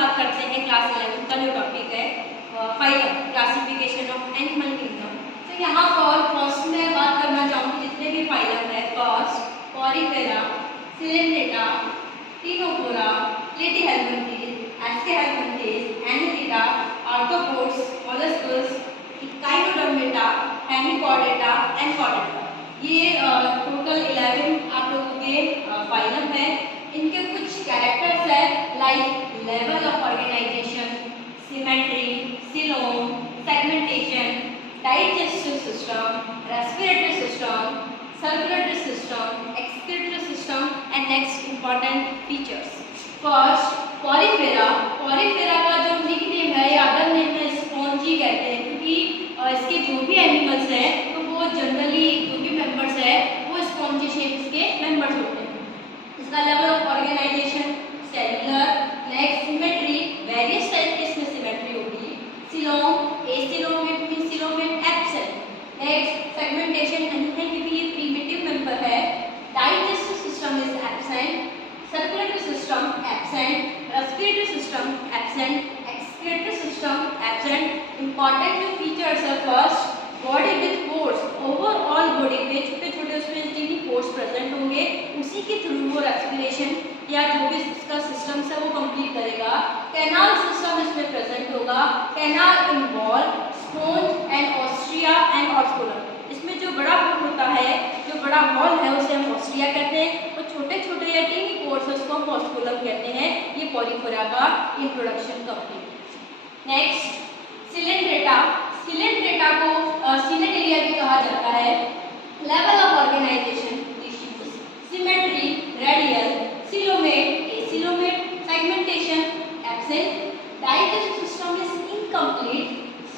बात करते हैं क्लास 11 का जो टॉपिक है phylum, classification of animal kingdom. तो यहाँ पर फर्स्ट में बात करना चाहूँगी जितने भी फाइलम है, first Porifera, Coelenterata, Ctenophora, Platyhelminthes, Aschelminthes, Annelida, arthropods, molluscs, Echinodermata, Hemichordata and Chordata. ये टोटल 11 आप लोगों के फाइलम है। इनके कुछ कैरेक्टर्स है like level of organisation, symmetry, coelom, segmentation, digestive system, respiratory system, circulatory system, excretory system and next important features. First Porifera. Porifera का जो निकनेम है या अदर नेम है स्पॉन्जी कहते हैं, क्योंकि इसके जो भी एनिमल्स हैं तो वो जनरली जो भी मेंबर्स है वो स्पॉन्जी शेप के मेंबर्स होते हैं। इसका level of organisation cellular, next symmetry, various type की इसमें सिमेट्री होगी। Coelom, acoelomate mean coelomate absent. Next segmentation, नहीं भी ये प्रिमिटिव मेंबर है। Digestive system is absent, circulatory system absent, respiratory system absent, excretory system absent. Important जो features है, first body with pores, overall body पे छोटे छोटे उसमें जितनी पोर्स प्रेजेंट होंगे उसी के थ्रू वो रेस्पिरेशन या जो भी इसका सिस्टम है वो कंप्लीट करेगा। कैनाल सिस्टम इसमें प्रेजेंट होगा। Canal involve sponge and Austria and osculum. इसमें जो बड़ा पोर होता है, जो बड़ा हॉल है उसे हम ऑस्ट्रिया कहते हैं, और छोटे छोटे या टीनी पोर्स उसको हम ऑस्कुलम कहते हैं। ये पॉलीफेरा का introduction complete. Next Coelenterata. Coelenterata को सिलेंडेरिया भी कहा जाता है। Level of organisation tissues, symmetry, radial, coelomate, acoelomate, segmentation absent, digestive system is incomplete,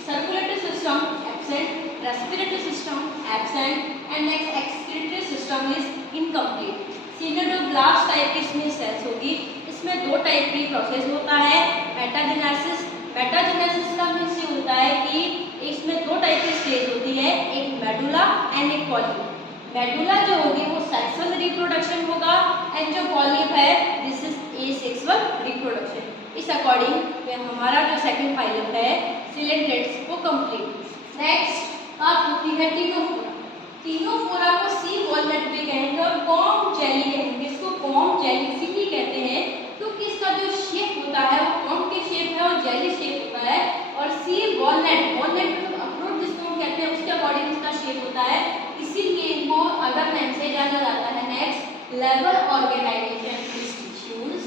circulatory system absent, respiratory system absent and next excretory system is incomplete. Cnidoblast type की इसमें sales होगी। इसमें दो टाइप की प्रोसेस होता है, metagenesis. Metagenesis का means ये होता है कि इसमें दो टाइप की स्टेज होती है, एक मेडुला एंड एक पॉलिप। मेडुला जो होगी वो सेक्सुअल रिप्रोडक्शन होगा एंड जो पॉलिप है दिस इज एसेक्सुअल रिप्रोडक्शन। इस अकॉर्डिंग हमारा जो सेकंड फाइलम है सिलेंड्रेट्स वो कंप्लीट। नेक्स्ट बात होती है टिनोफोरा। टिनोफोरा को सी वॉलनट भी कहेंगे और कॉम जेली कहेंगे। इसको कॉम जेली इसीलिए कहते हैं क्योंकि इसका जो शेप होता है वो कॉम के शेप है और जेली शेप होता है। और सी वॉलनट, वॉलनट मतलब अखरोट जिसको हम कहते हैं उसके अकॉर्डिंग इसका शेप होता है, इसीलिए इनको अदर नेम से जाना जाता है। Next level organisation tissues,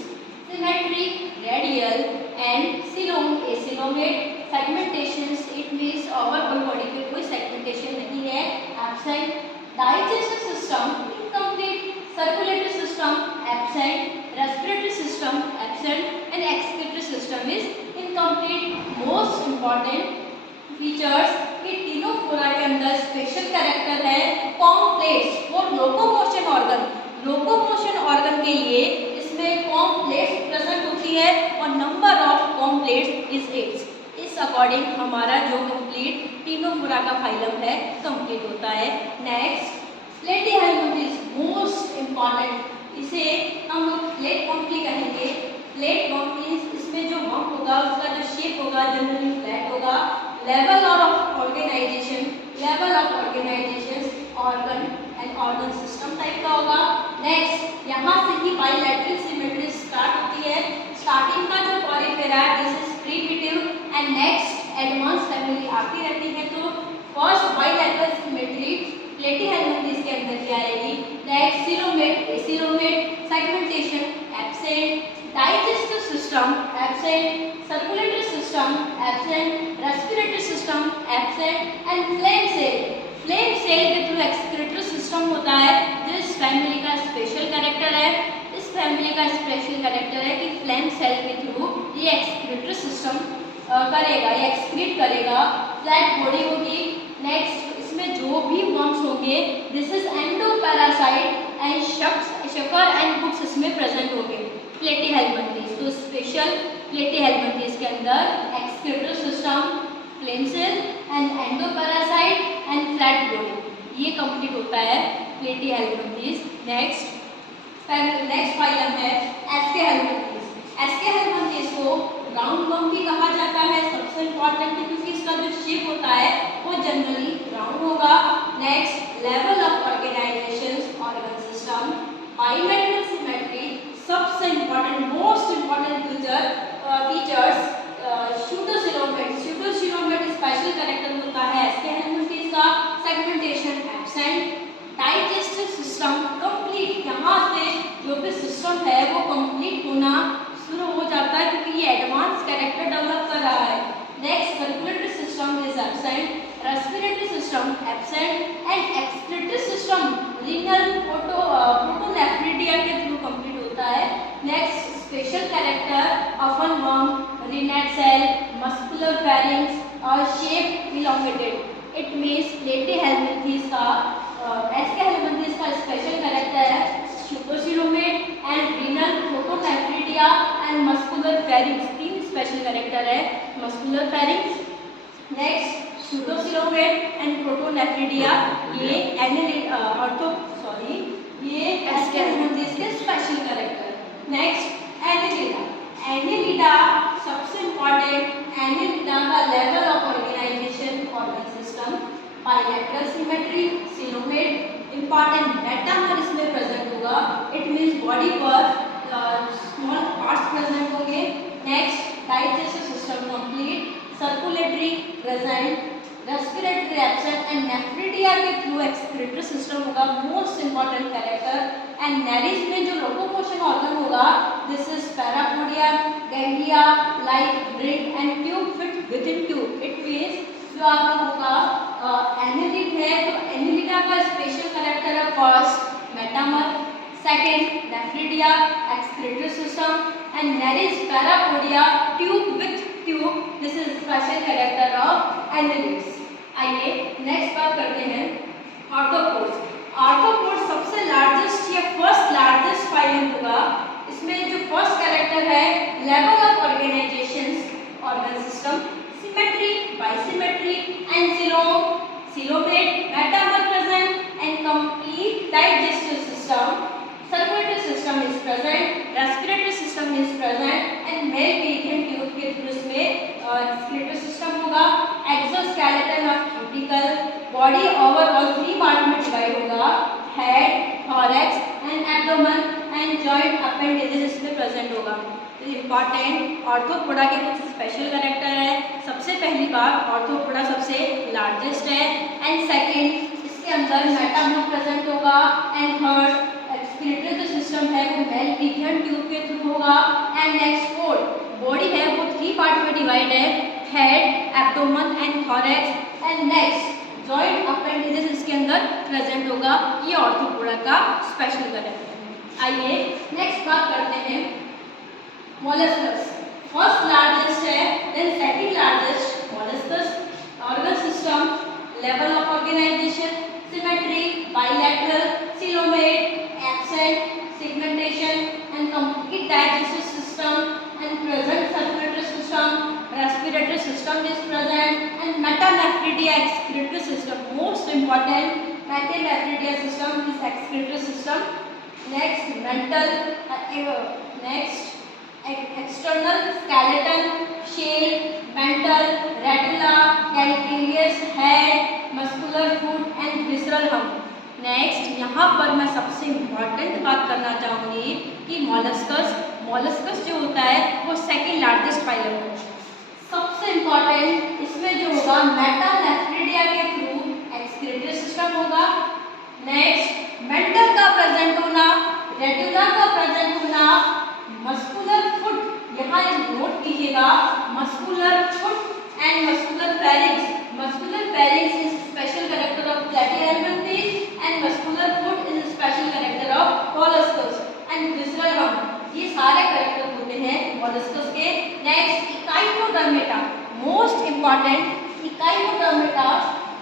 symmetry, radial and coelom, acoelomate, segmentations, it means overall body पे कोई सेगमेंटेशन नहीं है, absent. Digestive system incomplete, circulatory system absent, respiratory system absent and excretory system is incomplete. Most important features कि Ctenophora के अंदर special character है comb plates for locomotion organ. Locomotion organ के लिए इसमें कॉम्प्लेट्स प्रेजेंट होती है और नंबर ऑफ कॉम्प्लेट्स इज 8। इस अकॉर्डिंग हमारा जो कंप्लीट टिनोफोरा का फाइलम है कंप्लीट होता है। नेक्स्ट प्लेटीहेल्मिन्थेस, मोस्ट इंपॉर्टेंट, इसे हम लोग प्लेट बम्पी कहेंगे। प्लेट बम्पी, इसमें जो बम्प होगा उसका जो शेप होगा जनरली फ्लैट होगा। Level of organisation, level of organisation organ and organ system type का होगा। नेक्स्ट यहाँ से ही बाइलैटरल सिमेट्री स्टार्ट होती है। स्टार्टिंग का जो Porifera this is primitive and next advance family आती रहती है। तो फर्स्ट बाइलैटरल सिमेट्री प्लेटीहेल्मिन्थेस के अंदर क्या आएगी। Next coelomate, acoelomate, segmentation absent, digestive system absent, circulatory system absent, respiratory system absent and flame cell. Flame cell के through excretory system होता है जो इस फैमिली का स्पेशल कैरेक्टर है। इस फैमिली का स्पेशल कैरेक्टर है कि फ्लेम सेल के थ्रू ये एक्सक्रीटरी सिस्टम करेगा, ये एक्सक्रीट करेगा। फ्लैट बॉडी होगी। नेक्स्ट इसमें जो भी वर्म्स होंगे this is endoparasite and sucker and hooks इसमें प्रेजेंट होंगे। प्लेटीहेल्मिन्थेस, तो स्पेशल प्लेटीहेल्मिन्थेस के अंदर excretory system, flame cell and endoparasite and flat body, ये कंप्लीट होता है प्लेटीहेल्मिन्थेस। नेक्स्ट फाइलम है एस्केहेल्मिन्थेस। एस्केहेल्मिन्थेस को राउंड वर्म भी कहा जाता है, सबसे इम्पॉर्टेंट है क्योंकि इसका जो शेप होता है वो जनरली राउंड होगा। Next, level of organisation organ system, bilateral symmetry, सबसे important most important features pseudocoelomate. Pseudocoelomate special character होता है इसके एलिमेंट्स का, segmentation absent, digestive system complete, यहाँ से जो भी सिस्टम है वो कंप्लीट होना शुरू हो जाता है क्योंकि ये एडवांस कैरेक्टर डेवलप कर रहा है। Next, circulatory system is absent, respiratory system absent and excretory system renal protonephridia के थ्रू कंप्लीट होता है। Next, special character of an worm, renette cell, muscular pharynx और shape elongated, it means Platyhelminthes का Aschelminthes का special character है pseudocoelomate and renal protonephridia and muscular pharynx, तीन special character है muscular pharynx. Next, pseudocoelomate and protonephridia ये ये Aschelminthes के special character. Next, Annelida. Annelida सबसे इम्पॉर्टेंट, एनेलिडा का level of organisation organ system, bilateral symmetry, coelomate, important metamer इसमें present होगा, it means body पर स्मॉल पार्ट्स प्रेजेंट होंगे। Next, digestive system complete, circulatory present, respiratory absent and nephridia के through excretory system होगा, most important character. And nereis में जो locomotion organ होगा, this is parapodia, ganglia like ring and tube fit with in tube, it means जो आपका होगा annelid है तो एनेलिडा का स्पेशल कैरेक्टर है first metamer, second nephridia excretory system and Nereis parapodia tube with tube, this is special character of annelids. आइए next बात करते हैं आर्थ्रोपोड्स। आर्थ्रोपोड सबसे लार्जेस्ट या फर्स्ट लार्जेस्ट फाइलम होगा, इसमें जो फर्स्ट कैरेक्टर है level of organisations organ system, symmetry, bisymmetry and coelomate, metamer present and complete digestive system, circulatory system is present, respiratory system is present and Malpighian tube के through इसमें excretory system होगा। Exoskeleton of cuticle, body overall 3 part में divide होगा, head, thorax and abdomen and joint appendages इसमें present होगा। तो important arthropoda के कुछ स्पेशल कैरेक्टर है। सबसे पहली बात, ऑर्थोपोडा सबसे लार्जेस्ट है एंड सेकंड इसके अंदर मेटामर प्रेजेंट होगा एंड थर्ड एक्सक्रीटरी जो सिस्टम है वो मेल पीडियम ट्यूब के थ्रू होगा एंड नेक्स्ट फोर्थ बॉडी है वो 3 पार्ट में डिवाइड है, head, abdomen and thorax and next joint appendages इसके अंदर प्रेजेंट होगा। ये ऑर्थोपोडा का स्पेशल कैरेक्टर है। आइए नेक्स्ट बात करते हैं मोलस्कस। फर्स्ट लार्जेस्ट है then second largest molluscs, organ system, level of organisation, symmetry, bilateral, coelomate, absent, segmentation and complete digestive system and present circulatory system, respiratory system is present and metanephridia excretory system, most important metanephridia system is excretory system. Next, mental next external skeleton, shell, mental, retina, calcareous head, muscular foot and visceral hump. Next यहाँ पर मैं सबसे important बात करना चाहूँगी कि मॉलस्कस जो होता है वो सेकंड लार्जेस्ट फाइलम है। सबसे इम्पॉर्टेंट इसमें जो होगा मेटानेफ्रिडिया के थ्रू एक्सक्रीटरी सिस्टम होगा। नेक्स्ट, मेंटल का प्रेजेंट होना, रेटिना का प्रेजेंट होना, मस्कुलर फुट, यहाँ नोट कीजिएगा muscular foot and muscular pharynx. Muscular pharynx is special character of Platyhelminthes and muscular foot is a special character of molluscus and visceral hump, ये सारे character होते हैं molluscus के। Next, echinodermata, most important echinodermata,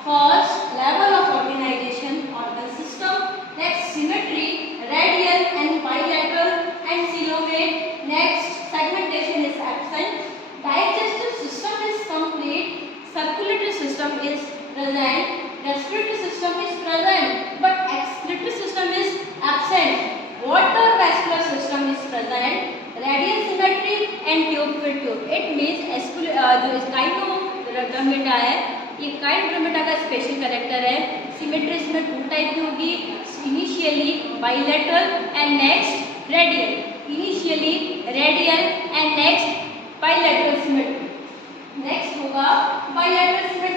first level of organisation organ system, next symmetry, radial and bilateral and coelomate, next segmentation is absent, digestive system is complete, circulatory system is present, respiratory system is present but excretory system is absent, water vascular system is present, radial symmetry and tube एस्कुलेट्यूड, it means जो Echinodermata है, ये Echinodermata का special character है। Symmetry इसमें two type की होगी, initially bilateral and next radial, initially radial and next bilateral symmetry. Next होगा बाइलेटरल सिमेट्री।